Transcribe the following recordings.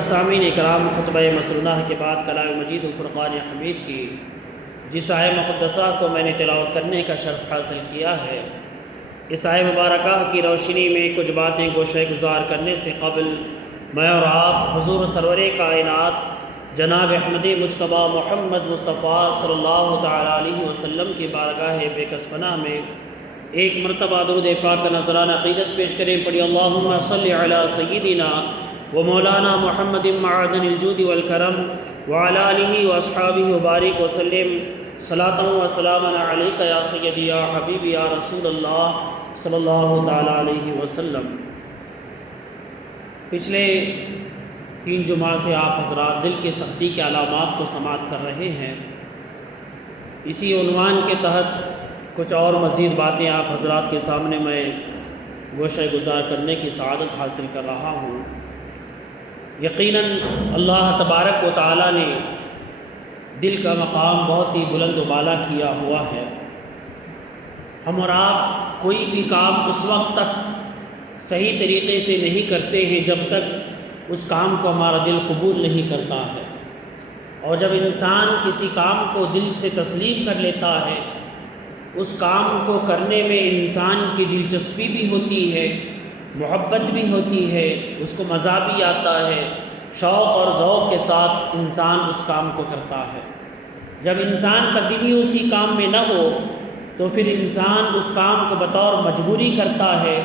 سامعین اکرام، خطبہ مسنونہ کے بعد کلام مجید الفرقان حمید کی جس آیہ مقدسہ کو میں نے تلاوت کرنے کا شرف حاصل کیا ہے، اس آیہ مبارکہ کی روشنی میں کچھ باتیں گوشہ گزار کرنے سے قبل میں اور آپ حضور سرور کائنات جناب احمد مجتبیٰ محمد مصطفیٰ صلی اللہ تعالیٰ علیہ وسلم کی بارگاہ بے کس پناہ میں ایک مرتبہ درود پاک کا نذرانہ عقیدت پیش کریں۔ پڑھی اللہم صلی علی سیدنا و مولانا محمد معدن الجود والکرم وعلی آلہ واصحابہ وبارک وسلم صلاۃ و سلام علیک یا سیدی یا حبیبی یا رسول اللہ صلی اللہ تعالیٰ علیہ وسلم۔ پچھلے 3 جمعہ سے آپ حضرات دل کی سختی کے علامات کو سماعت کر رہے ہیں۔ اسی عنوان کے تحت کچھ اور مزید باتیں آپ حضرات کے سامنے میں گوشہ گزار کرنے کی سعادت حاصل کر رہا ہوں۔ یقیناً اللہ تبارک و تعالیٰ نے دل کا مقام بہت ہی بلند و بالا کیا ہوا ہے۔ ہم اور آپ کوئی بھی کام اس وقت تک صحیح طریقے سے نہیں کرتے ہیں جب تک اس کام کو ہمارا دل قبول نہیں کرتا ہے، اور جب انسان کسی کام کو دل سے تسلیم کر لیتا ہے، اس کام کو کرنے میں انسان کی دلچسپی بھی ہوتی ہے، محبت بھی ہوتی ہے، اس کو مزہ بھی آتا ہے، شوق اور ذوق کے ساتھ انسان اس کام کو کرتا ہے۔ جب انسان کا دل ہی اسی کام میں نہ ہو تو پھر انسان اس کام کو بطور مجبوری کرتا ہے،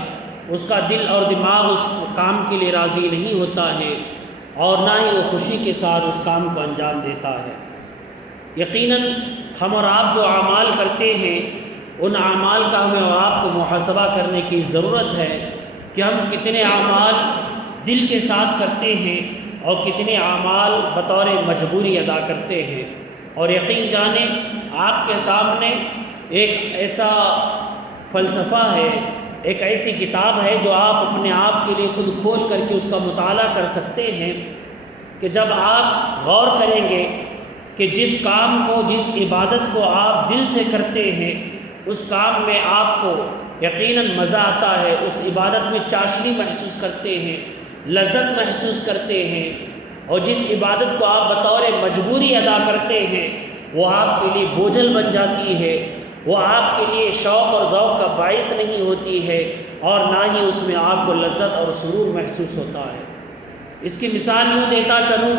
اس کا دل اور دماغ اس کام کے لیے راضی نہیں ہوتا ہے، اور نہ ہی وہ خوشی کے ساتھ اس کام کو انجام دیتا ہے۔ یقیناً ہم اور آپ جو اعمال کرتے ہیں، ان اعمال کا ہمیں اور آپ کو محاسبہ کرنے کی ضرورت ہے کہ ہم کتنے اعمال دل کے ساتھ کرتے ہیں اور کتنے اعمال بطور مجبوری ادا کرتے ہیں۔ اور یقین جانیں، آپ کے سامنے ایک ایسا فلسفہ ہے، ایک ایسی کتاب ہے جو آپ اپنے آپ کے لیے خود کھول کر کے اس کا مطالعہ کر سکتے ہیں کہ جب آپ غور کریں گے کہ جس کام کو، جس عبادت کو آپ دل سے کرتے ہیں، اس کام میں آپ کو یقیناً مزہ آتا ہے، اس عبادت میں چاشنی محسوس کرتے ہیں، لذت محسوس کرتے ہیں، اور جس عبادت کو آپ بطور مجبوری ادا کرتے ہیں وہ آپ کے لیے بوجھل بن جاتی ہے، وہ آپ کے لیے شوق اور ذوق کا باعث نہیں ہوتی ہے، اور نہ ہی اس میں آپ کو لذت اور سرور محسوس ہوتا ہے۔ اس کی مثال یوں دیتا چلوں،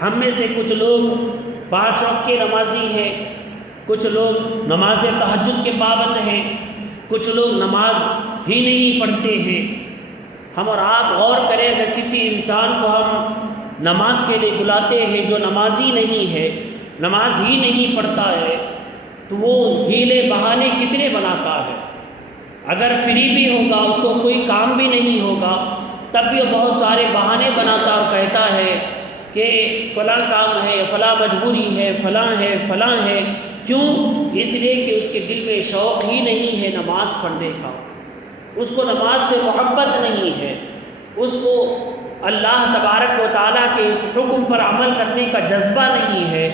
ہم میں سے کچھ لوگ 5 وقت کے نمازی ہیں، کچھ لوگ نماز تہجد کے پابند ہیں، کچھ لوگ نماز ہی نہیں پڑھتے ہیں۔ ہم اور آپ غور کریں، اگر کسی انسان کو ہم نماز کے لیے بلاتے ہیں جو نمازی نہیں ہے، نماز ہی نہیں پڑھتا ہے، تو وہ ہیلے بہانے کتنے بناتا ہے۔ اگر فری بھی ہوگا، اس کو کوئی کام بھی نہیں ہوگا، تب بھی وہ بہت سارے بہانے بناتا اور کہتا ہے کہ فلاں کام ہے، فلاں مجبوری ہے، فلاں ہے، فلاں ہے۔ کیوں؟ اس لیے کہ اس کے دل میں شوق ہی نہیں ہے نماز پڑھنے کا، اس کو نماز سے محبت نہیں ہے، اس کو اللہ تبارک و تعالیٰ کے اس حکم پر عمل کرنے کا جذبہ نہیں ہے،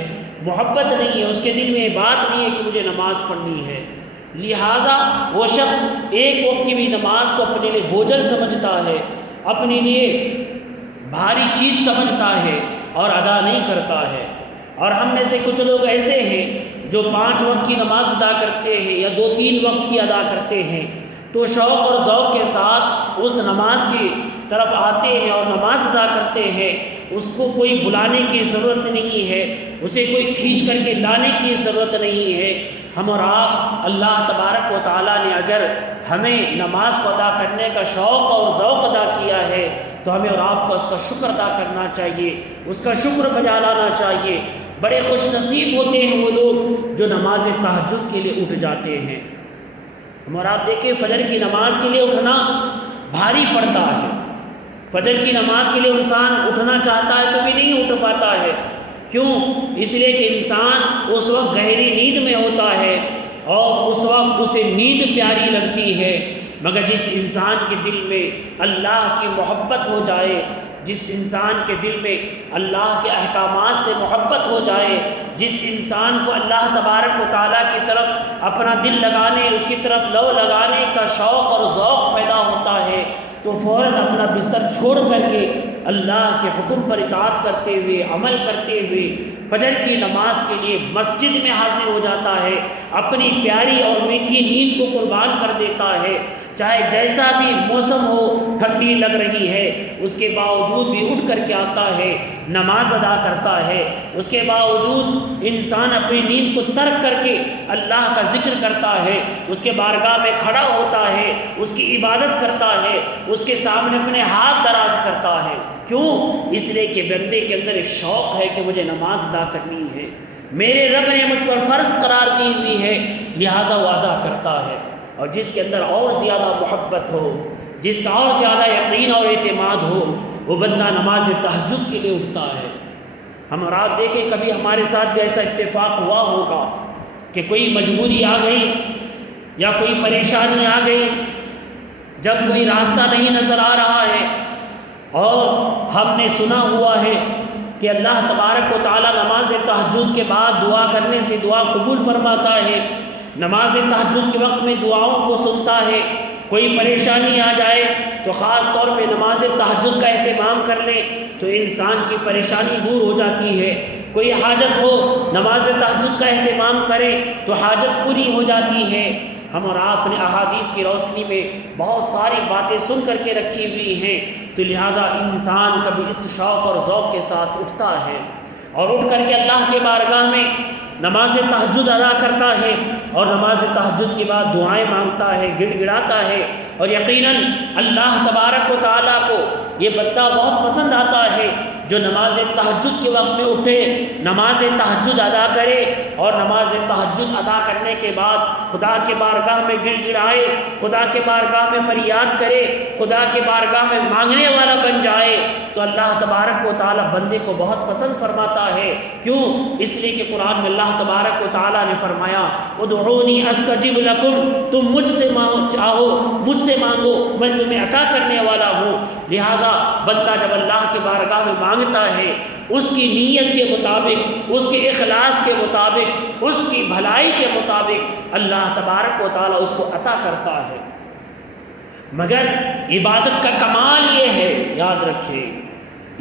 محبت نہیں ہے، اس کے دل میں یہ بات نہیں ہے کہ مجھے نماز پڑھنی ہے۔ لہٰذا وہ شخص ایک وقت کی بھی نماز کو اپنے لیے بوجھل سمجھتا ہے، اپنے لیے بھاری چیز سمجھتا ہے اور ادا نہیں کرتا ہے۔ اور ہم میں سے کچھ لوگ ایسے ہیں جو 5 وقت کی نماز ادا کرتے ہیں یا 2-3 وقت کی ادا کرتے ہیں، تو شوق اور ذوق کے ساتھ اس نماز کی طرف آتے ہیں اور نماز ادا کرتے ہیں۔ اس کو کوئی بلانے کی ضرورت نہیں ہے، اسے کوئی کھینچ کر کے لانے کی ضرورت نہیں ہے۔ ہم اور آپ، اللہ تبارک و تعالیٰ نے اگر ہمیں نماز کو ادا کرنے کا شوق اور ذوق ادا کیا ہے تو ہمیں اور آپ کو اس کا شکر ادا کرنا چاہیے، اس کا شکر بجا لانا چاہیے۔ بڑے خوش نصیب ہوتے ہیں وہ لوگ جو نماز تہجد کے لیے اٹھ جاتے ہیں۔ ہم اور آپ دیکھیں، فجر کی نماز کے لیے اٹھنا بھاری پڑتا ہے، فجر کی نماز کے لیے انسان اٹھنا چاہتا ہے تو بھی نہیں اٹھ پاتا ہے۔ کیوں؟ اس لیے کہ انسان اس وقت گہری نیند میں ہوتا ہے اور اس وقت اسے نیند پیاری لگتی ہے، مگر جس انسان کے دل میں اللہ کی محبت ہو جائے، جس انسان کے دل میں اللہ کے احکامات سے محبت ہو جائے، جس انسان کو اللہ تبارک و تعالیٰ کی طرف اپنا دل لگانے، اس کی طرف لو لگانے کا شوق اور ذوق پیدا ہوتا ہے، تو فوراً اپنا بستر چھوڑ کر کے اللہ کے حکم پر اطاعت کرتے ہوئے عمل کرتے ہوئے فجر کی نماز کے لیے مسجد میں حاضر ہو جاتا ہے، اپنی پیاری اور میٹھی نیند کو قربان کر دیتا ہے، چاہے جیسا بھی موسم ہو، ٹھنڈی لگ رہی ہے اس کے باوجود بھی اٹھ کر کے آتا ہے، نماز ادا کرتا ہے، اس کے باوجود انسان اپنی نیند کو ترک کر کے اللہ کا ذکر کرتا ہے، اس کے بارگاہ میں کھڑا ہوتا ہے، اس کی عبادت کرتا ہے، اس کے سامنے اپنے ہاتھ دراز کرتا ہے۔ کیوں؟ اس لیے کہ بندے کے اندر ایک شوق ہے کہ مجھے نماز ادا کرنی ہے، میرے رب نے مجھ پر فرض قرار دی ہوئی ہے، لہذا وہ ادا کرتا ہے۔ اور جس کے اندر اور زیادہ محبت ہو، جس کا اور زیادہ یقین اور اعتماد ہو، وہ بندہ نماز تہجد کے لیے اٹھتا ہے۔ ہم رات دیکھیں کبھی ہمارے ساتھ بھی ایسا اتفاق ہوا ہوگا کہ کوئی مجبوری آ گئی یا کوئی پریشانی آ گئی، جب کوئی راستہ نہیں نظر آ رہا ہے اور ہم نے سنا ہوا ہے کہ اللہ تبارک و تعالیٰ نماز تہجد کے بعد دعا کرنے سے دعا قبول فرماتا ہے، نماز تہجد کے وقت میں دعاؤں کو سنتا ہے۔ کوئی پریشانی آ جائے تو خاص طور پہ نماز تہجد کا اہتمام کر لیں تو انسان کی پریشانی دور ہو جاتی ہے۔ کوئی حاجت ہو، نماز تہجد کا اہتمام کرے تو حاجت پوری ہو جاتی ہے۔ ہم اور آپ نے احادیث کی روشنی میں بہت ساری باتیں سن کر کے رکھی ہوئی ہیں، تو لہذا انسان کبھی اس شوق اور ذوق کے ساتھ اٹھتا ہے اور اٹھ کر کے اللہ کے بارگاہ میں نماز تہجد ادا کرتا ہے، اور نماز تہجد کے بعد دعائیں مانگتا ہے، گڑ گڑاتا ہے، اور یقیناً اللہ تبارک و تعالیٰ کو یہ بندہ بہت پسند آتا ہے جو نماز تہجد کے وقت میں اٹھے، نماز تہجد ادا کرے، اور نماز تہجد ادا کرنے کے بعد خدا کے بارگاہ میں گڑ گڑائے، خدا کے بارگاہ میں فریاد کرے، خدا کے بارگاہ میں مانگنے والا بن جائے، تو اللہ تبارک و تعالیٰ بندے کو بہت پسند فرماتا ہے۔ کیوں؟ اس لیے کہ قرآن میں اللہ تبارک و تعالیٰ نے فرمایا ادعونی استجب لکم، تم مجھ سے چاہو، مجھ سے مانگو، میں تمہیں عطا کرنے والا ہوں۔ لہذا بندہ جب اللہ کے بارگاہ میں مانگتا ہے، اس کی نیت کے مطابق، اس کے اخلاص کے مطابق، اس کی بھلائی کے مطابق اللہ تبارک و تعالیٰ اس کو عطا کرتا ہے۔ مگر عبادت کا کمال یہ ہے، یاد رکھے،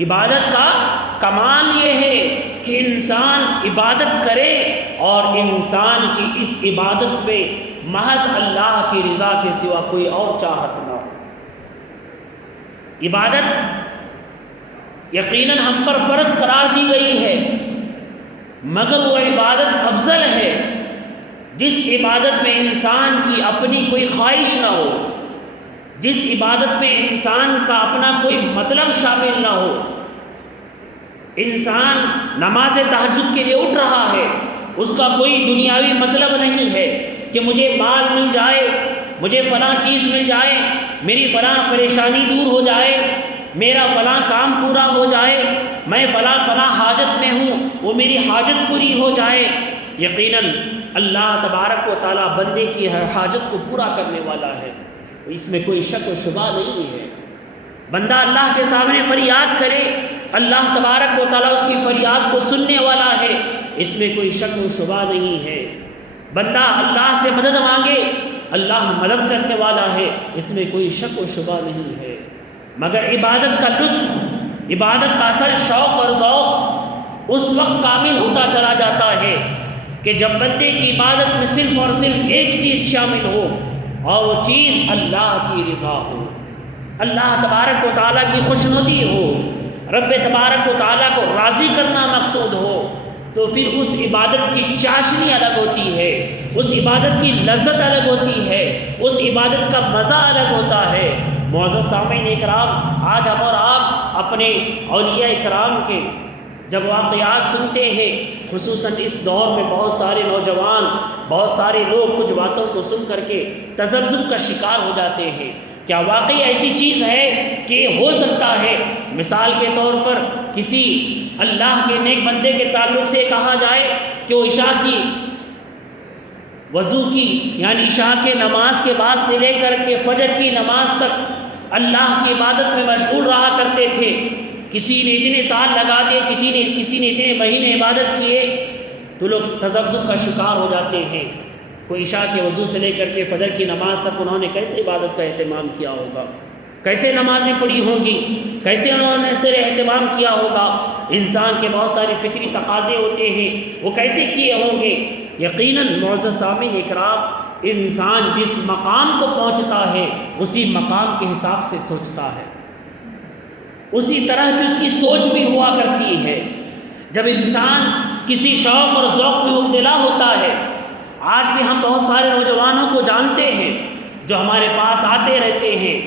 عبادت کا کمال یہ ہے کہ انسان عبادت کرے اور انسان کی اس عبادت میں محض اللہ کی رضا کے سوا کوئی اور چاہت نہ ہو۔ عبادت یقیناً ہم پر فرض قرار دی گئی ہے، مگر وہ عبادت افضل ہے جس عبادت میں انسان کی اپنی کوئی خواہش نہ ہو، جس عبادت میں انسان کا اپنا کوئی مطلب شامل نہ ہو۔ انسان نماز تہجد کے لیے اٹھ رہا ہے، اس کا کوئی دنیاوی مطلب نہیں ہے کہ مجھے مال مل جائے، مجھے فلاں چیز مل جائے، میری فلاں پریشانی دور ہو جائے، میرا فلاں کام پورا ہو جائے، میں فلاں حاجت میں ہوں، وہ میری حاجت پوری ہو جائے۔ یقیناً اللہ تبارک و تعالیٰ بندے کی ہر حاجت کو پورا کرنے والا ہے، اس میں کوئی شک و شبہ نہیں ہے۔ بندہ اللہ کے سامنے فریاد کرے، اللہ تبارک و تعالیٰ اس کی فریاد کو سننے والا ہے، اس میں کوئی شک و شبہ نہیں ہے۔ بندہ اللہ سے مدد مانگے، اللہ مدد کرنے والا ہے، اس میں کوئی شک و شبہ نہیں ہے۔ مگر عبادت کا لطف، عبادت کا اصل شوق اور ذوق اس وقت کامل ہوتا چلا جاتا ہے کہ جب بندے کی عبادت میں صرف اور صرف ایک چیز شامل ہو، اور وہ چیز اللہ کی رضا ہو، اللہ تبارک و تعالیٰ کی خوشنودی ہو، رب تبارک و تعالیٰ کو راضی کرنا مقصود ہو، تو پھر اس عبادت کی چاشنی الگ ہوتی ہے، اس عبادت کی لذت الگ ہوتی ہے، اس عبادت کا مزہ الگ ہوتا ہے۔ معزز سامعین اکرام، آج ہم اور آپ اپنے اولیاء اکرام کے جب واقعات سنتے ہیں، خصوصاً اس دور میں بہت سارے نوجوان، بہت سارے لوگ کچھ باتوں کو سن کر کے تذبذب کا شکار ہو جاتے ہیں۔ کیا واقعی ایسی چیز ہے کہ ہو سکتا ہے مثال کے طور پر کسی اللہ کے نیک بندے کے تعلق سے کہا جائے کہ وہ عشاء کی وضو کی، یعنی عشاء کے نماز کے بعد سے لے کر کے فجر کی نماز تک اللہ کی عبادت میں مشغول رہا کرتے تھے، کسی نے اتنے سال لگا دیے، کسی نے اتنے مہینے عبادت کیے، تو لوگ تذبذب کا شکار ہو جاتے ہیں۔ کوئی عشاء کے وضو سے لے کر کے فجر کی نماز تک انہوں نے کیسے عبادت کا اہتمام کیا ہوگا؟ کیسے نمازیں پڑھی ہوں گی، کیسے انہوں نے اس طرح اہتمام کیا ہوگا، انسان کے بہت سارے فطری تقاضے ہوتے ہیں وہ کیسے کیے ہوں گے۔ یقیناً معزز سامعین اکرام، انسان جس مقام کو پہنچتا ہے اسی مقام کے حساب سے سوچتا ہے، اسی طرح کی اس کی سوچ بھی ہوا کرتی ہے۔ جب انسان کسی شوق اور ذوق میں مبتلا ہوتا ہے، آج بھی ہم بہت سارے نوجوانوں کو جانتے ہیں جو ہمارے پاس آتے رہتے ہیں،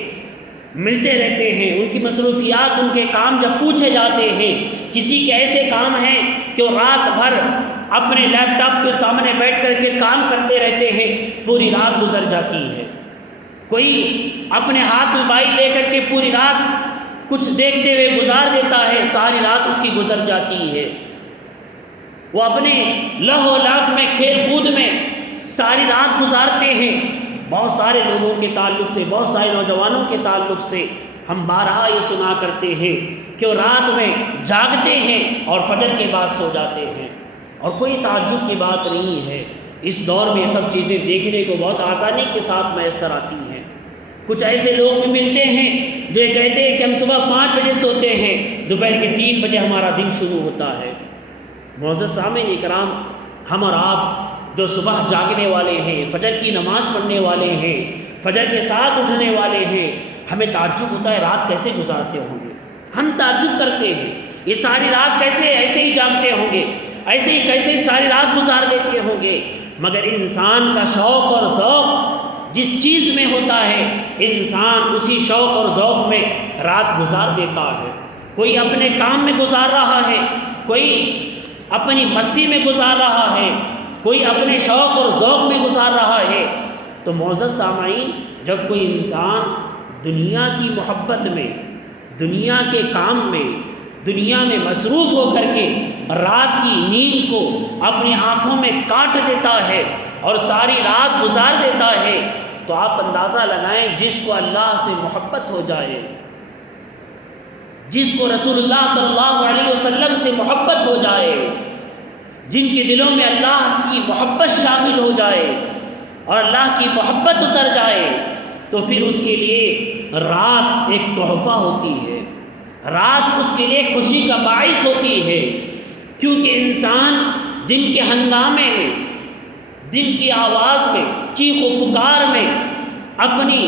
ملتے رہتے ہیں، ان کی مصروفیات، ان کے کام جب پوچھے جاتے ہیں، کسی کے ایسے کام ہیں کہ وہ رات بھر اپنے لیپ ٹاپ کے سامنے بیٹھ کر کے کام کرتے رہتے ہیں، پوری رات گزر جاتی ہے۔ کوئی اپنے ہاتھ میں موبائل لے کر کے پوری رات کچھ دیکھتے ہوئے گزار دیتا ہے، ساری رات اس کی گزر جاتی ہے۔ وہ اپنے لہو لعب میں، کھیل کود میں ساری رات گزارتے ہیں۔ بہت سارے لوگوں کے تعلق سے، بہت سارے نوجوانوں کے تعلق سے ہم بارہا یہ سنا کرتے ہیں کہ وہ رات میں جاگتے ہیں اور فجر کے بعد سو جاتے ہیں، اور کوئی تعجب کی بات نہیں ہے۔ اس دور میں یہ سب چیزیں دیکھنے کو بہت آسانی کے ساتھ میسر آتی ہیں۔ کچھ ایسے لوگ بھی ملتے ہیں جو یہ کہتے ہیں کہ ہم صبح 5 بجے سوتے ہیں، دوپہر کے 3 بجے ہمارا دن شروع ہوتا ہے۔ معزز سامعین اکرام، ہم اور آپ جو صبح جاگنے والے ہیں، فجر کی نماز پڑھنے والے ہیں، فجر کے ساتھ اٹھنے والے ہیں، ہمیں تعجب ہوتا ہے رات کیسے گزارتے ہوں گے۔ ہم تعجب کرتے ہیں یہ ساری رات کیسے ایسے ہی جاگتے ہوں گے، ایسے ہی کیسے ساری رات گزار دیتے ہوں گے۔ مگر انسان کا شوق اور ذوق جس چیز میں ہوتا ہے، انسان اسی شوق اور ذوق میں رات گزار دیتا ہے۔ کوئی اپنے کام میں گزار رہا ہے، کوئی اپنی مستی میں گزار رہا ہے، کوئی اپنے شوق اور ذوق میں گزار رہا ہے۔ تو معزز سامعین، جب کوئی انسان دنیا کی محبت میں، دنیا کے کام میں، دنیا میں مصروف ہو کر کے رات کی نیند کو اپنی آنکھوں میں کاٹ دیتا ہے اور ساری رات گزار دیتا ہے، تو آپ اندازہ لگائیں جس کو اللہ سے محبت ہو جائے، جس کو رسول اللہ صلی اللہ علیہ وسلم سے محبت ہو جائے، جن کے دلوں میں اللہ کی محبت شامل ہو جائے اور اللہ کی محبت اتر جائے، تو پھر اس کے لیے رات ایک تحفہ ہوتی ہے، رات اس کے لیے خوشی کا باعث ہوتی ہے۔ کیونکہ انسان دن کے ہنگامے میں، دن کی آواز میں، چیخ و پکار میں اپنی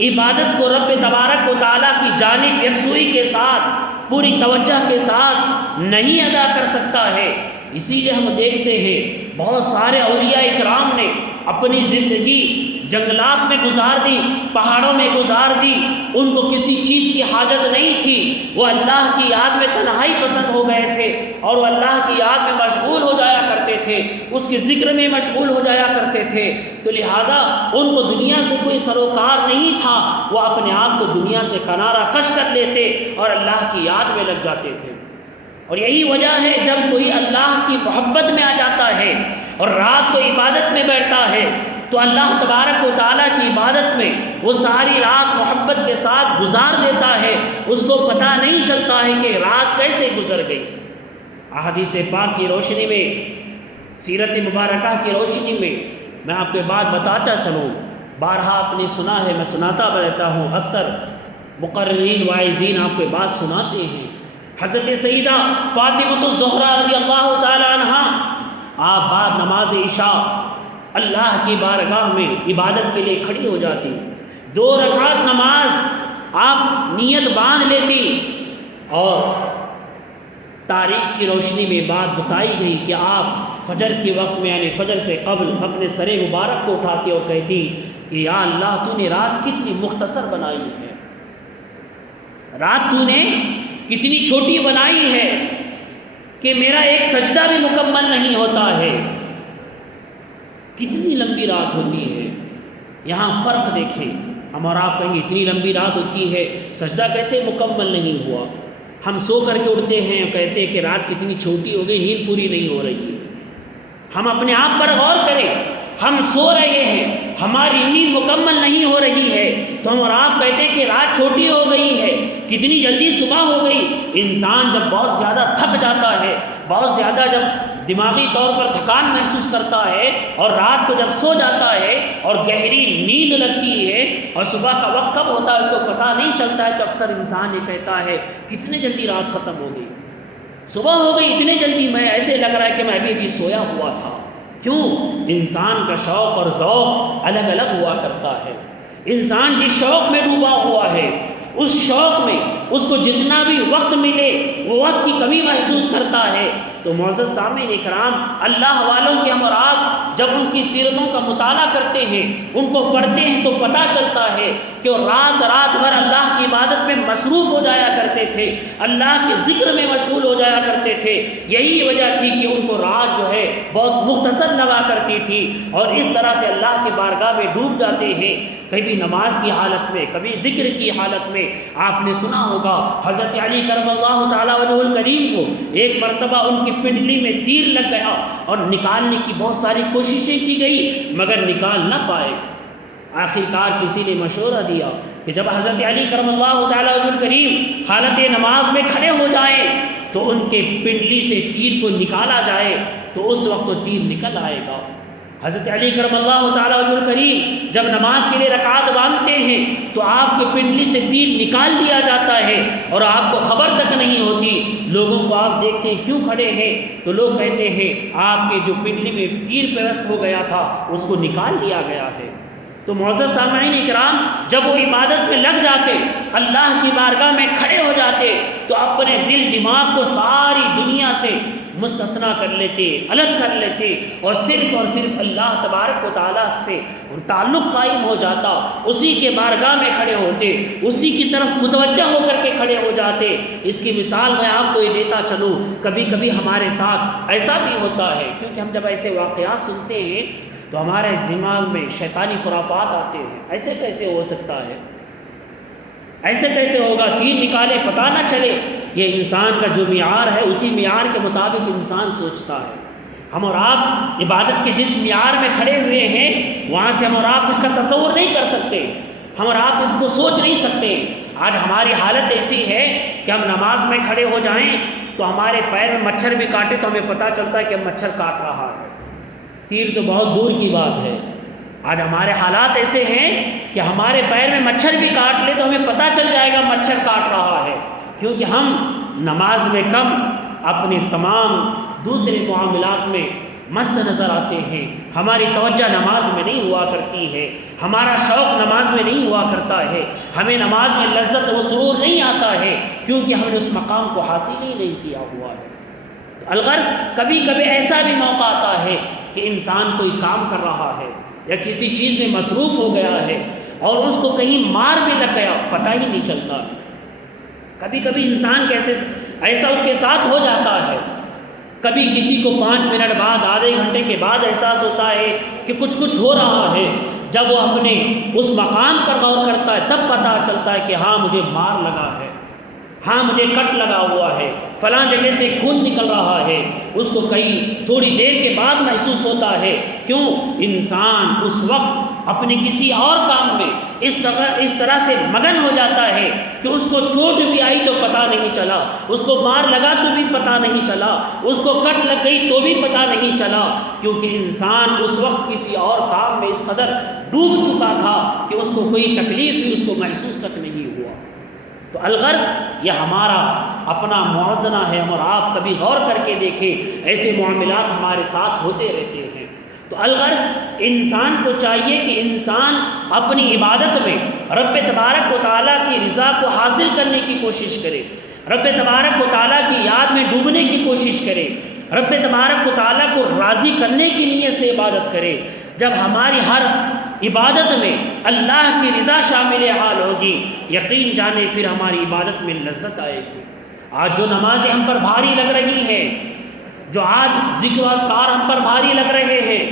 عبادت کو رب تبارک و تعالیٰ کی جانب یکسوئی کے ساتھ، پوری توجہ کے ساتھ نہیں ادا کر سکتا ہے۔ اسی لیے ہم دیکھتے ہیں بہت سارے اولیاء اکرام نے اپنی زندگی جنگلات میں گزار دی، پہاڑوں میں گزار دی، ان کو کسی چیز کی حاجت نہیں تھی، وہ اللہ کی یاد میں تنہائی پسند ہو گئے تھے اور وہ اللہ کی یاد میں مشغول ہو جایا کرتے تھے، اس کے ذکر میں مشغول ہو جایا کرتے تھے۔ تو لہذا ان کو دنیا سے کوئی سروکار نہیں تھا، وہ اپنے آپ کو دنیا سے کنارہ کش کر لیتے اور اللہ کی یاد میں لگ جاتے تھے۔ اور یہی وجہ ہے جب کوئی اللہ کی محبت میں آ جاتا ہے اور رات کو عبادت میں بیٹھتا ہے، تو اللہ تبارک و تعالیٰ کی عبادت میں وہ ساری رات محبت کے ساتھ گزار دیتا ہے، اس کو پتہ نہیں چلتا ہے کہ رات کیسے گزر گئی۔ احادیث پاک کی روشنی میں، سیرت مبارکہ کی روشنی میں میں آپ کو بات بتاتا چلوں، بارہا آپ نے سنا ہے، میں سناتا رہتا ہوں، اکثر مقررین واعظین آپ کو بات سناتے ہیں۔ حضرت سیدہ فاطمہ الزہرا رضی اللہ تعالی عنہا، آپ بعد نماز عشاء اللہ کی بارگاہ میں عبادت کے لیے کھڑی ہو جاتی، 2 رکعت نماز آپ نیت باندھ لیتی، اور تاریخ کی روشنی میں بات بتائی گئی کہ آپ فجر کے وقت میں، یعنی فجر سے قبل اپنے سر مبارک کو اٹھاتی اور کہتی کہ یا اللہ تو نے رات کتنی مختصر بنائی ہے، رات تو نے کتنی چھوٹی بنائی ہے کہ میرا ایک سجدہ بھی مکمل نہیں ہوتا ہے، کتنی لمبی رات ہوتی ہے۔ یہاں فرق دیکھیں، ہم اور آپ کہیں گے اتنی لمبی رات ہوتی ہے، سجدہ کیسے مکمل نہیں ہوا؟ ہم سو کر کے اٹھتے ہیں اور کہتے ہیں کہ رات کتنی چھوٹی ہو گئی، نیند پوری نہیں ہو رہی ہے۔ ہم اپنے آپ پر غور کریں، ہم سو رہے ہیں، ہماری نیند مکمل نہیں ہو رہی ہے، تو ہم اور آپ کہتے ہیں کہ رات چھوٹی ہو گئی ہے، کتنی جلدی صبح ہو گئی۔ انسان جب بہت زیادہ تھک جاتا ہے، بہت زیادہ جب دماغی طور پر تھکان محسوس کرتا ہے اور رات کو جب سو جاتا ہے اور گہری نیند لگتی ہے اور صبح کا وقت کب ہوتا ہے اس کو پتہ نہیں چلتا ہے، تو اکثر انسان یہ کہتا ہے کتنے جلدی رات ختم ہو گئی، صبح ہو گئی اتنے جلدی، میں ایسے لگ رہا ہے کہ میں ابھی سویا ہوا تھا۔ کیوں؟ انسان کا شوق اور ذوق الگ الگ ہوا کرتا ہے۔ انسان جس شوق میں ڈوبا ہوا ہے اس شوق میں اس کو جتنا بھی وقت ملے وہ وقت کی کمی محسوس کرتا ہے۔ تو معزز سامعین اکرام، اللہ والوں کے ہم اور آپ جب ان کی سیرتوں کا مطالعہ کرتے ہیں، ان کو پڑھتے ہیں، تو پتہ چلتا ہے کہ وہ رات بھر اللہ کی عبادت میں مصروف ہو جایا کرتے تھے، اللہ کے ذکر میں مشغول ہو جایا کرتے تھے۔ یہی وجہ تھی کہ ان کو رات جو ہے بہت مختصر لگا کرتی تھی، اور اس طرح سے اللہ کی بارگاہ میں ڈوب جاتے ہیں، کبھی نماز کی حالت میں، کبھی ذکر کی حالت میں۔ آپ نے سنا ہوگا حضرت علی کرم اللہ تعالیٰ وجہ الکریم کو ایک مرتبہ ان کی پنڈلی میں تیر لگ گیا اور نکالنے کی بہت ساری کوششیں کی گئی مگر نکال نہ پائے۔ آخرکار کسی نے مشورہ دیا کہ جب حضرت علی کرم اللہ تعالیٰ وجہ الکریم حالت نماز میں کھڑے ہو جائیں تو ان کے پنڈلی سے تیر کو نکالا جائے، تو اس وقت وہ تیر نکل آئے گا۔ حضرت علی کرم اللہ تعالیٰ وجہ الکریم جب نماز کے لیے رکعت باندھتے ہیں تو آپ کے پنڈلی سے تیر نکال دیا جاتا ہے اور آپ کو خبر تک نہیں ہوتی۔ لوگوں کو آپ دیکھتے ہیں کیوں کھڑے ہیں، تو لوگ کہتے ہیں آپ کے جو پنڈلی میں تیر پیوست ہو گیا تھا اس کو نکال لیا گیا ہے۔ تو معزز سامعین اکرام، جب وہ عبادت میں لگ جاتے، اللہ کی بارگاہ میں کھڑے ہو جاتے، تو اپنے دل دماغ کو ساری دنیا سے مستثنا کر لیتے، الگ کر لیتے، اور صرف اللہ تبارک و تعالیٰ سے تعلق قائم ہو جاتا، اسی کے بارگاہ میں کھڑے ہوتے، اسی کی طرف متوجہ ہو کر کے کھڑے ہو جاتے۔ اس کی مثال میں آپ کو یہ دیتا چلوں، کبھی کبھی ہمارے ساتھ ایسا بھی ہوتا ہے، کیونکہ ہم جب ایسے واقعات سنتے ہیں تو ہمارے دماغ میں شیطانی خرافات آتے ہیں، ایسے کیسے ہو سکتا ہے، ایسے کیسے ہوگا، تیر نکالے پتہ نہ چلے۔ یہ انسان کا جو معیار ہے اسی معیار کے مطابق انسان سوچتا ہے۔ ہم اور آپ عبادت کے جس معیار میں کھڑے ہوئے ہیں وہاں سے ہم اور آپ اس کا تصور نہیں کر سکتے، ہم اور آپ اس کو سوچ نہیں سکتے۔ آج ہماری حالت ایسی ہے کہ ہم نماز میں کھڑے ہو جائیں تو ہمارے پیر میں مچھر بھی کاٹے تو ہمیں پتہ چلتا ہے کہ مچھر کاٹ رہا ہے، تیر تو بہت دور کی بات ہے۔ آج ہمارے حالات ایسے ہیں کہ ہمارے پیر میں مچھر بھی کاٹ لے تو ہمیں پتہ چل جائے گا مچھر کاٹ رہا ہے، کیونکہ ہم نماز میں کم، اپنے تمام دوسرے معاملات میں مست نظر آتے ہیں۔ ہماری توجہ نماز میں نہیں ہوا کرتی ہے، ہمارا شوق نماز میں نہیں ہوا کرتا ہے، ہمیں نماز میں لذت و سرور نہیں آتا ہے، کیونکہ ہم نے اس مقام کو حاصل ہی نہیں کیا ہوا ہے۔ الغرض کبھی کبھی ایسا بھی موقع آتا ہے کہ انسان کوئی کام کر رہا ہے یا کسی چیز میں مصروف ہو گیا ہے اور اس کو کہیں مار بھی لگ گیا، پتہ ہی نہیں چلتا۔ کبھی کبھی انسان کیسے ایسا اس کے ساتھ ہو جاتا ہے، کبھی کسی کو 5 منٹ بعد، آدھے گھنٹے کے بعد احساس ہوتا ہے کہ کچھ ہو رہا ہے۔ جب وہ اپنے اس مقام پر غور کرتا ہے تب پتہ چلتا ہے کہ ہاں مجھے مار لگا ہے، ہاں مجھے کٹ لگا ہوا ہے، فلاں جگہ سے خون نکل رہا ہے۔ اس کو کئی تھوڑی دیر کے بعد محسوس ہوتا ہے۔ کیوں؟ انسان اس وقت اپنے کسی اور کام میں اس طرح سے مگن ہو جاتا ہے کہ اس کو چوٹ بھی آئی تو پتہ نہیں چلا، اس کو مار لگا تو بھی پتہ نہیں چلا، اس کو کٹ لگ گئی تو بھی پتہ نہیں چلا، کیونکہ انسان اس وقت کسی اور کام میں اس قدر ڈوب چکا تھا کہ اس کو کوئی تکلیف بھی اس کو محسوس تک نہیں ہوا۔ تو الغرض یہ ہمارا اپنا موازنہ ہے، ہم اور آپ کبھی غور کر کے دیکھیں، ایسے معاملات ہمارے ساتھ ہوتے رہتے ہیں۔ تو الغرض انسان کو چاہیے کہ انسان اپنی عبادت میں رب تبارک و تعالیٰ کی رضا کو حاصل کرنے کی کوشش کرے، رب تبارک و تعالیٰ کی یاد میں ڈوبنے کی کوشش کرے، رب تبارک و تعالیٰ کو راضی کرنے کی نیت سے عبادت کرے۔ جب ہماری ہر عبادت میں اللہ کی رضا شامل حال ہوگی، یقین جانے پھر ہماری عبادت میں لذت آئے گی۔ آج جو نمازیں ہم پر بھاری لگ رہی ہیں، جو آج ذکر و اذکار ہم پر بھاری لگ رہے ہیں،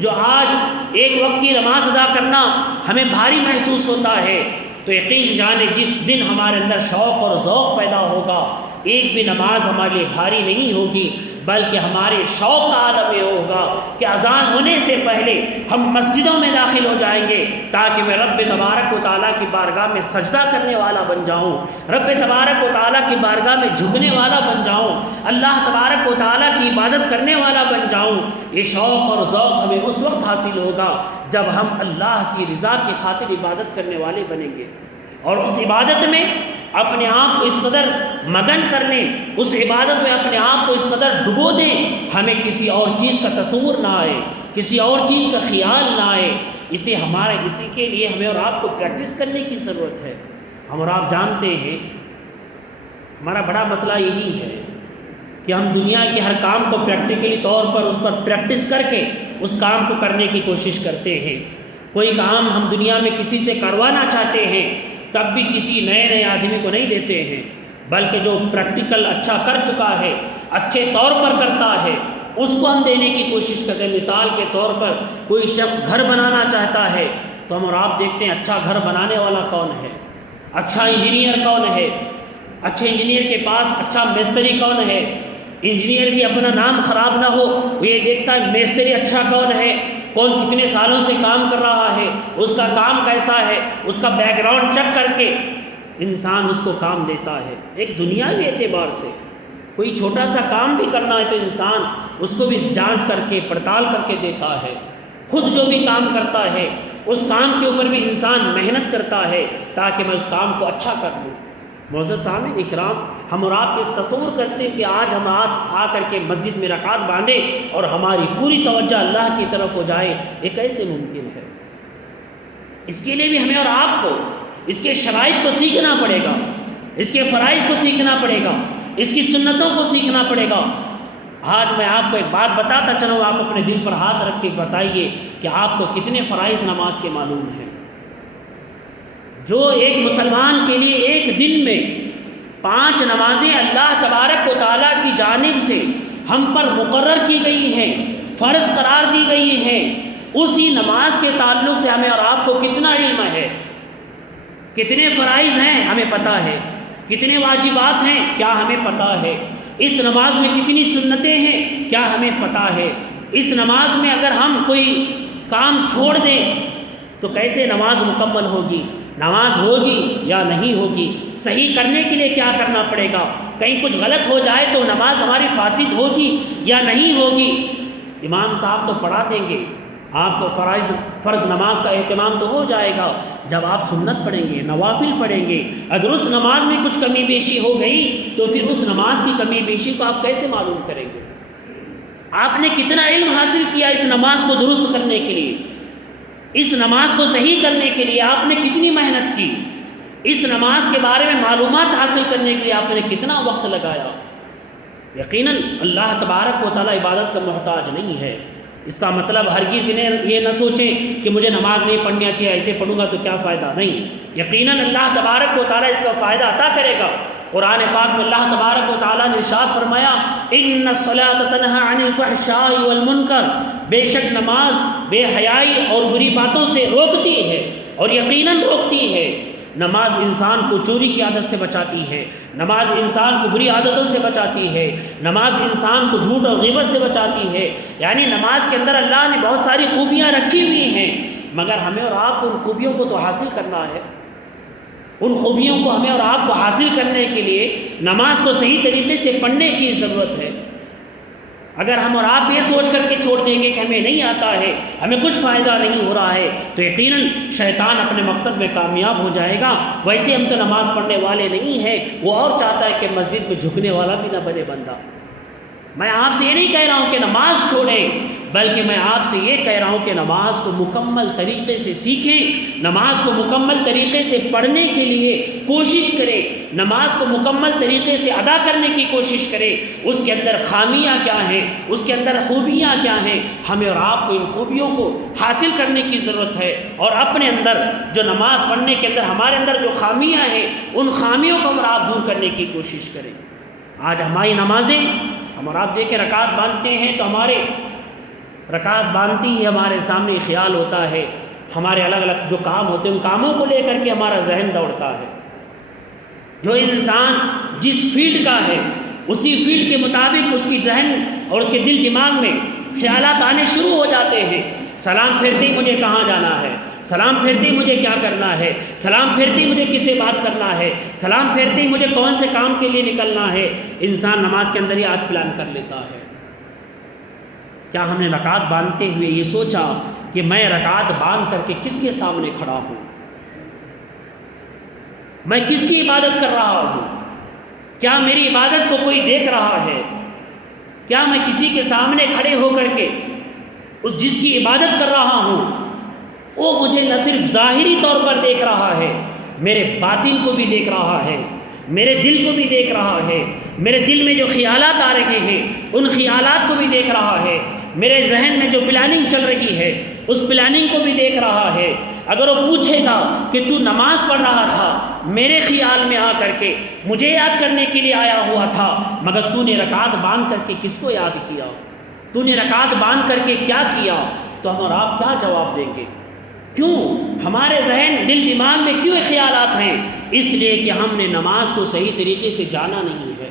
جو آج ایک وقت کی نماز ادا کرنا ہمیں بھاری محسوس ہوتا ہے، تو یقین جانے جس دن ہمارے اندر شوق اور ذوق پیدا ہوگا، ایک بھی نماز ہمارے لیے بھاری نہیں ہوگی، بلکہ ہمارے شوق کا عالم یہ ہوگا کہ اذان ہونے سے پہلے ہم مسجدوں میں داخل ہو جائیں گے تاکہ میں رب تبارک و تعالیٰ کی بارگاہ میں سجدہ کرنے والا بن جاؤں، رب تبارک و تعالیٰ کی بارگاہ میں جھکنے والا بن جاؤں، اللہ تبارک و تعالیٰ کی عبادت کرنے والا بن جاؤں۔ یہ شوق اور ذوق ہمیں اس وقت حاصل ہوگا جب ہم اللہ کی رضا کی خاطر عبادت کرنے والے بنیں گے، اور اس عبادت میں اپنے آپ کو اس قدر مگن کر لیں، اس عبادت میں اپنے آپ کو اس قدر ڈبو دیں، ہمیں کسی اور چیز کا تصور نہ آئے، کسی اور چیز کا خیال نہ آئے۔ اسی کے لیے ہمیں اور آپ کو پریکٹس کرنے کی ضرورت ہے۔ ہم اور آپ جانتے ہیں ہمارا بڑا مسئلہ یہی ہے کہ ہم دنیا کے ہر کام کو پریکٹیکلی طور پر اس پر پریکٹس کر کے اس کام کو کرنے کی کوشش کرتے ہیں۔ کوئی کام ہم دنیا میں کسی سے کروانا چاہتے ہیں تب بھی کسی نئے آدمی کو نہیں دیتے ہیں، بلکہ جو پریکٹیکل اچھا کر چکا ہے، اچھے طور پر کرتا ہے، اس کو ہم دینے کی کوشش کرتے ہیں۔ مثال کے طور پر کوئی شخص گھر بنانا چاہتا ہے تو ہم اور آپ دیکھتے ہیں اچھا گھر بنانے والا کون ہے، اچھا انجینئر کون ہے، اچھے انجینئر کے پاس اچھا میستری کون ہے۔ انجینئر بھی اپنا نام خراب نہ ہو، وہ یہ دیکھتا ہے میستری اچھا کون ہے، کون کتنے سالوں سے کام کر رہا ہے، اس کا کام کیسا ہے، اس کا بیک گراؤنڈ چیک کر کے انسان اس کو کام دیتا ہے۔ ایک دنیاوی اعتبار سے کوئی چھوٹا سا کام بھی کرنا ہے تو انسان اس کو بھی جانچ کر کے پڑتال کر کے دیتا ہے۔ خود جو بھی کام کرتا ہے اس کام کے اوپر بھی انسان محنت کرتا ہے تاکہ میں اس کام کو اچھا کر لوں۔ معزز سامعین اکرام، ہم اور آپ اس تصور کرتے ہیں کہ آج ہم آ کر کے مسجد میں رکعت باندھیں اور ہماری پوری توجہ اللہ کی طرف ہو جائے، یہ کیسے ممکن ہے؟ اس کے لیے بھی ہمیں اور آپ کو اس کے شرائط کو سیکھنا پڑے گا، اس کے فرائض کو سیکھنا پڑے گا، اس کی سنتوں کو سیکھنا پڑے گا۔ آج میں آپ کو ایک بات بتاتا چلوں، آپ اپنے دل پر ہاتھ رکھ کے بتائیے کہ آپ کو کتنے فرائض نماز کے معلوم ہیں؟ جو ایک مسلمان کے لیے ایک دن میں 5 نمازیں اللہ تبارک و تعالیٰ کی جانب سے ہم پر مقرر کی گئی ہیں، فرض قرار دی گئی ہیں، اسی نماز کے تعلق سے ہمیں اور آپ کو کتنا علم ہے؟ کتنے فرائض ہیں ہمیں پتہ ہے، کتنے واجبات ہیں کیا ہمیں پتہ ہے، اس نماز میں کتنی سنتیں ہیں کیا ہمیں پتہ ہے۔ اس نماز میں اگر ہم کوئی کام چھوڑ دیں تو کیسے نماز مکمل ہوگی، نماز ہوگی یا نہیں ہوگی، صحیح کرنے کے لیے کیا کرنا پڑے گا، کہیں کچھ غلط ہو جائے تو نماز ہماری فاسد ہوگی یا نہیں ہوگی۔ امام صاحب تو پڑھا دیں گے، آپ کو فرض نماز کا اہتمام تو ہو جائے گا، جب آپ سنت پڑھیں گے، نوافل پڑھیں گے، اگر اس نماز میں کچھ کمی بیشی ہو گئی تو پھر اس نماز کی کمی بیشی کو آپ کیسے معلوم کریں گے؟ آپ نے کتنا علم حاصل کیا اس نماز کو درست کرنے کے لیے، اس نماز کو صحیح کرنے کے لیے آپ نے کتنی محنت کی، اس نماز کے بارے میں معلومات حاصل کرنے کے لیے آپ نے کتنا وقت لگایا۔ یقیناً اللہ تبارک و تعالیٰ عبادت کا محتاج نہیں ہے۔ اس کا مطلب ہرگز یہ نہ سوچیں کہ مجھے نماز نہیں پڑھنی آتی ہے، ایسے پڑھوں گا تو کیا فائدہ، نہیں، یقیناً اللہ تبارک و تعالیٰ اس کا فائدہ عطا کرے گا۔ قرآن پاک میں اللہ تبارک و تعالیٰ نے ارشاد فرمایا، ان الصلاۃ تنہی عن الفحشاء والمنکر، بے شک نماز بے حیائی اور بری باتوں سے روکتی ہے، اور یقیناً روکتی ہے۔ نماز انسان کو چوری کی عادت سے بچاتی ہے، نماز انسان کو بری عادتوں سے بچاتی ہے، نماز انسان کو جھوٹ اور غیبت سے بچاتی ہے۔ یعنی نماز کے اندر اللہ نے بہت ساری خوبیاں رکھی ہوئی ہیں، مگر ہمیں اور آپ کو ان خوبیوں کو تو حاصل کرنا ہے۔ ان خوبیوں کو ہمیں اور آپ کو حاصل کرنے کے لیے نماز کو صحیح طریقے سے پڑھنے کی ضرورت ہے۔ اگر ہم اور آپ یہ سوچ کر کے چھوڑ دیں گے کہ ہمیں نہیں آتا ہے، ہمیں کچھ فائدہ نہیں ہو رہا ہے، تو یقیناً شیطان اپنے مقصد میں کامیاب ہو جائے گا۔ ویسے ہم تو نماز پڑھنے والے نہیں ہیں، وہ اور چاہتا ہے کہ مسجد میں جھکنے والا بھی نہ بنے بندہ۔ میں آپ سے یہ نہیں کہہ رہا ہوں کہ نماز چھوڑیں، بلکہ میں آپ سے یہ کہہ رہا ہوں کہ نماز کو مکمل طریقے سے سیکھیں، نماز کو مکمل طریقے سے پڑھنے کے لیے کوشش کریں، نماز کو مکمل طریقے سے ادا کرنے کی کوشش کریں۔ اس کے اندر خامیاں کیا ہیں، اس کے اندر خوبیاں کیا ہیں، ہمیں اور آپ کو ان خوبیوں کو حاصل کرنے کی ضرورت ہے، اور اپنے اندر جو نماز پڑھنے کے اندر ہمارے اندر جو خامیاں ہیں ان خامیوں کو ہم اور آپ دور کرنے کی کوشش کریں۔ آج ہماری نمازیں ہم اور آپ دیکھیں رکعت باندھتے ہیں تو ہمارے رکعت باندھتی ہی ہمارے سامنے خیال ہوتا ہے، ہمارے الگ الگ جو کام ہوتے ہیں ان کاموں کو لے کر کے ہمارا ذہن دوڑتا ہے۔ جو انسان جس فیلڈ کا ہے اسی فیلڈ کے مطابق اس کی ذہن اور اس کے دل دماغ میں خیالات آنے شروع ہو جاتے ہیں۔ سلام پھرتے ہی مجھے کہاں جانا ہے، سلام پھرتے ہی مجھے کیا کرنا ہے، سلام پھرتے ہی مجھے کس سے بات کرنا ہے، سلام پھرتے ہی مجھے کون سے کام کے لیے نکلنا ہے، انسان نماز کے اندر ہی آج پلان کر لیتا ہے۔ کیا ہم نے رکعت باندھتے ہوئے یہ سوچا کہ میں رکعت باندھ کر کے کس کے سامنے کھڑا ہوں، میں کس کی عبادت کر رہا ہوں؟ کیا میری عبادت کو کوئی دیکھ رہا ہے؟ کیا میں کسی کے سامنے کھڑے ہو کر کے اس جس کی عبادت کر رہا ہوں وہ مجھے نہ صرف ظاہری طور پر دیکھ رہا ہے، میرے باطن کو بھی دیکھ رہا ہے، میرے دل کو بھی دیکھ رہا ہے، میرے دل میں جو خیالات آ رہے ہیں ان خیالات کو بھی دیکھ رہا ہے، میرے ذہن میں جو پلاننگ چل رہی ہے اس پلاننگ کو بھی دیکھ رہا ہے۔ اگر وہ پوچھے گا کہ تو نماز پڑھ رہا تھا میرے خیال میں آ کر کے مجھے یاد کرنے کے لیے آیا ہوا تھا، مگر تو نے رکعت باندھ کر کے کس کو یاد کیا، تو نے رکعت باندھ کر کے کیا کیا، تو ہم اور آپ کیا جواب دیں گے؟ کیوں ہمارے ذہن دل دماغ میں کیوں خیالات ہیں؟ اس لیے کہ ہم نے نماز کو صحیح طریقے سے جانا نہیں ہے،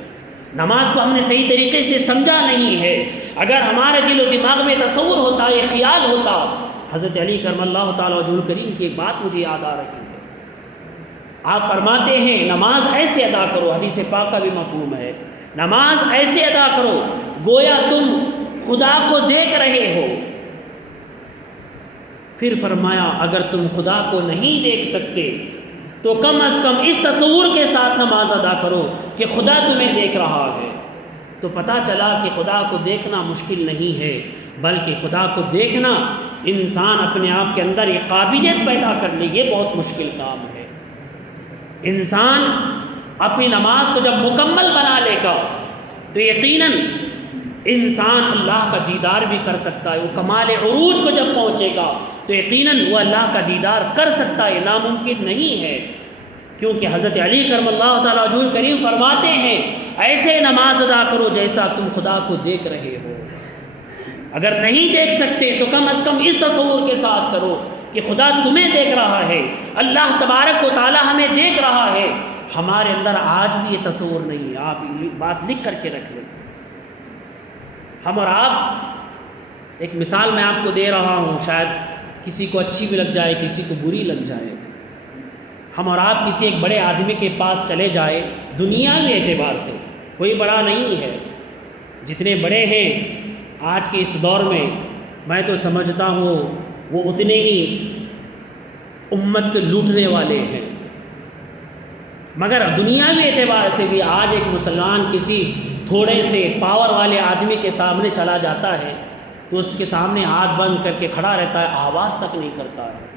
نماز کو ہم نے صحیح طریقے سے سمجھا نہیں ہے۔ اگر ہمارے دل و دماغ میں تصور ہوتا، یہ خیال ہوتا، حضرت علی کرم اللہ تعالیٰ وجہہ الکریم کی ایک بات مجھے یاد آ رہی ہے، آپ فرماتے ہیں نماز ایسے ادا کرو، حدیث پاک کا بھی مفہوم ہے، نماز ایسے ادا کرو گویا تم خدا کو دیکھ رہے ہو۔ پھر فرمایا اگر تم خدا کو نہیں دیکھ سکتے تو کم از کم اس تصور کے ساتھ نماز ادا کرو کہ خدا تمہیں دیکھ رہا ہے۔ تو پتہ چلا کہ خدا کو دیکھنا مشکل نہیں ہے، بلکہ خدا کو دیکھنا انسان اپنے آپ کے اندر یہ قابلیت پیدا کر لے، یہ بہت مشکل کام ہے۔ انسان اپنی نماز کو جب مکمل بنا لے گا تو یقیناً انسان اللہ کا دیدار بھی کر سکتا ہے، وہ کمال عروج کو جب پہنچے گا تو یقیناً وہ اللہ کا دیدار کر سکتا ہے، ناممکن نہیں ہے۔ کیونکہ حضرت علی کرم اللہ تعالیٰ وجہہ الکریم فرماتے ہیں ایسے نماز ادا کرو جیسا تم خدا کو دیکھ رہے ہو۔ اگر نہیں دیکھ سکتے تو کم از کم اس تصور کے ساتھ کرو کہ خدا تمہیں دیکھ رہا ہے، اللہ تبارک و تعالیٰ ہمیں دیکھ رہا ہے۔ ہمارے اندر آج بھی یہ تصور نہیں ہے، آپ یہ بات لکھ کر کے رکھ لیں۔ ہم اور آپ، ایک مثال میں آپ کو دے رہا ہوں، شاید کسی کو اچھی بھی لگ جائے کسی کو بری لگ جائے۔ ہم اور آپ کسی ایک بڑے آدمی کے پاس چلے جائے، دنیاوی اعتبار سے کوئی بڑا نہیں ہے، جتنے بڑے ہیں آج کے اس دور میں تو سمجھتا ہوں وہ اتنے ہی امت کے لوٹنے والے ہیں، مگر دنیاوی اعتبار سے بھی آج ایک مسلمان کسی تھوڑے سے پاور والے آدمی کے سامنے چلا جاتا ہے تو اس کے سامنے ہاتھ بند کر کے کھڑا رہتا ہے، آواز تک نہیں کرتا ہے،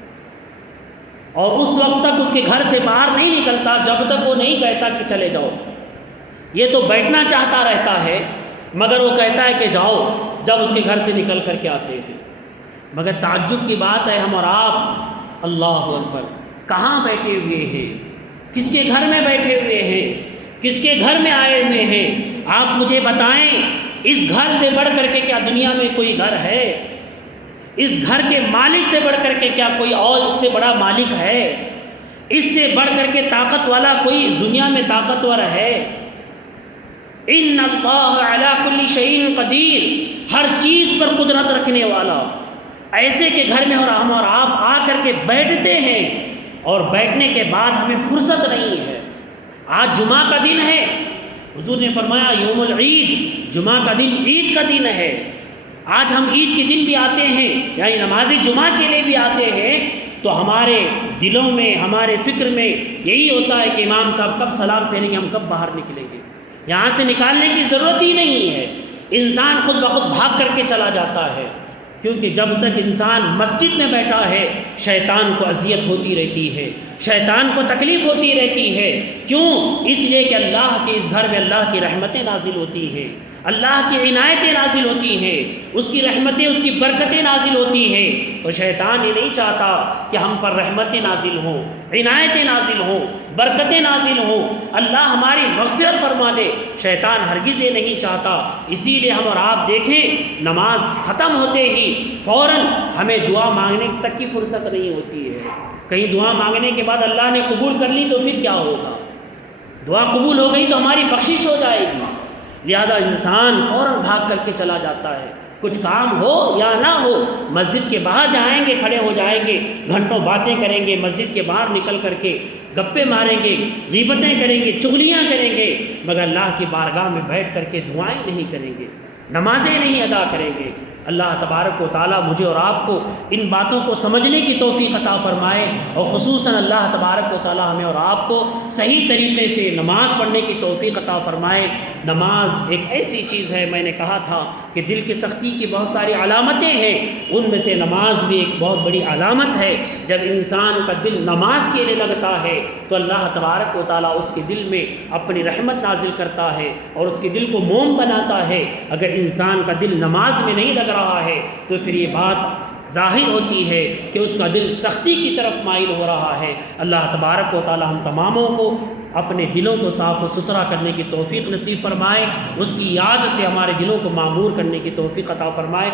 اور اس وقت تک اس کے گھر سے باہر نہیں نکلتا جب تک وہ نہیں کہتا کہ چلے جاؤ۔ یہ تو بیٹھنا چاہتا رہتا ہے مگر وہ کہتا ہے کہ جاؤ جب اس کے گھر سے نکل کر کے آتے ہیں۔ مگر تعجب کی بات ہے ہم اور آپ اللہ اکبر کہاں بیٹھے ہوئے ہیں، کس کے گھر میں بیٹھے ہوئے ہیں، کس کے گھر میں آئے ہوئے ہیں؟ آپ مجھے بتائیں اس گھر سے بڑھ کر کے کیا دنیا میں کوئی گھر ہے؟ اس گھر کے مالک سے بڑھ کر کے کیا کوئی اور اس سے بڑا مالک ہے؟ اس سے بڑھ کر کے طاقت والا کوئی اس دنیا میں طاقتور ہے؟ ان اللہ علی کل شیء قدیر، ہر چیز پر قدرت رکھنے والا، ایسے کے گھر میں اور ہم اور آپ آ کر کے بیٹھتے ہیں اور بیٹھنے کے بعد ہمیں فرصت نہیں ہے۔ آج جمعہ کا دن ہے، حضور نے فرمایا یوم العید، جمعہ کا دن عید کا دن ہے۔ آج ہم عید کے دن بھی آتے ہیں، یعنی نماز جمعہ کے لیے بھی آتے ہیں، تو ہمارے دلوں میں ہمارے فکر میں یہی ہوتا ہے کہ امام صاحب کب سلام پھیریں گے، ہم کب باہر نکلیں گے۔ یہاں سے نکالنے کی ضرورت ہی نہیں ہے، انسان خود بخود بھاگ کر کے چلا جاتا ہے، کیونکہ جب تک انسان مسجد میں بیٹھا ہے شیطان کو اذیت ہوتی رہتی ہے، شیطان کو تکلیف ہوتی رہتی ہے۔ کیوں؟ اس لیے کہ اللہ کے اس گھر میں اللہ کی رحمتیں نازل ہوتی ہیں، اللہ کی عنایتیں نازل ہوتی ہیں، اس کی رحمتیں اس کی برکتیں نازل ہوتی ہیں، اور شیطان یہ نہیں چاہتا کہ ہم پر رحمتیں نازل ہوں، عنایتیں نازل ہوں، برکتیں نازل ہوں، اللہ ہماری مغفرت فرما دے، شیطان ہرگز یہ نہیں چاہتا۔ اسی لیے ہم اور آپ دیکھیں نماز ختم ہوتے ہی فوراً ہمیں دعا مانگنے تک کی فرصت نہیں ہوتی ہے۔ کہیں دعا مانگنے کے بعد اللہ نے قبول کر لی تو پھر کیا ہوگا؟ دعا قبول ہو گئی تو ہماری بخشش ہو جائے گی، لہذا انسان فوراً بھاگ کر کے چلا جاتا ہے، کچھ کام ہو یا نہ ہو، مسجد کے باہر جائیں گے، کھڑے ہو جائیں گے، گھنٹوں باتیں کریں گے، مسجد کے باہر نکل کر کے گپے ماریں گے، غیبتیں کریں گے، چغلیاں کریں گے، مگر اللہ کی بارگاہ میں بیٹھ کر کے دعائیں نہیں کریں گے، نمازیں نہیں ادا کریں گے۔ اللہ تبارک و تعالیٰ مجھے اور آپ کو ان باتوں کو سمجھنے کی توفیق عطا فرمائے، اور خصوصاً اللہ تبارک و تعالیٰ ہمیں اور آپ کو صحیح طریقے سے نماز پڑھنے کی توفیق عطا فرمائے۔ نماز ایک ایسی چیز ہے، میں نے کہا تھا کہ دل کی سختی کی بہت ساری علامتیں ہیں، ان میں سے نماز بھی ایک بہت بڑی علامت ہے۔ جب انسان کا دل نماز کے لیے لگتا ہے تو اللہ تبارک و تعالیٰ اس کے دل میں اپنی رحمت نازل کرتا ہے اور اس کے دل کو موم بناتا ہے۔ اگر انسان کا دل نماز میں نہیں لگ رہا ہے تو پھر یہ بات ظاہر ہوتی ہے کہ اس کا دل سختی کی طرف مائل ہو رہا ہے۔ اللہ تبارک و تعالی ہم تماموں کو اپنے دلوں کو صاف و ستھرا کرنے کی توفیق نصیب فرمائے، اس کی یاد سے ہمارے دلوں کو معمور کرنے کی توفیق عطا فرمائے۔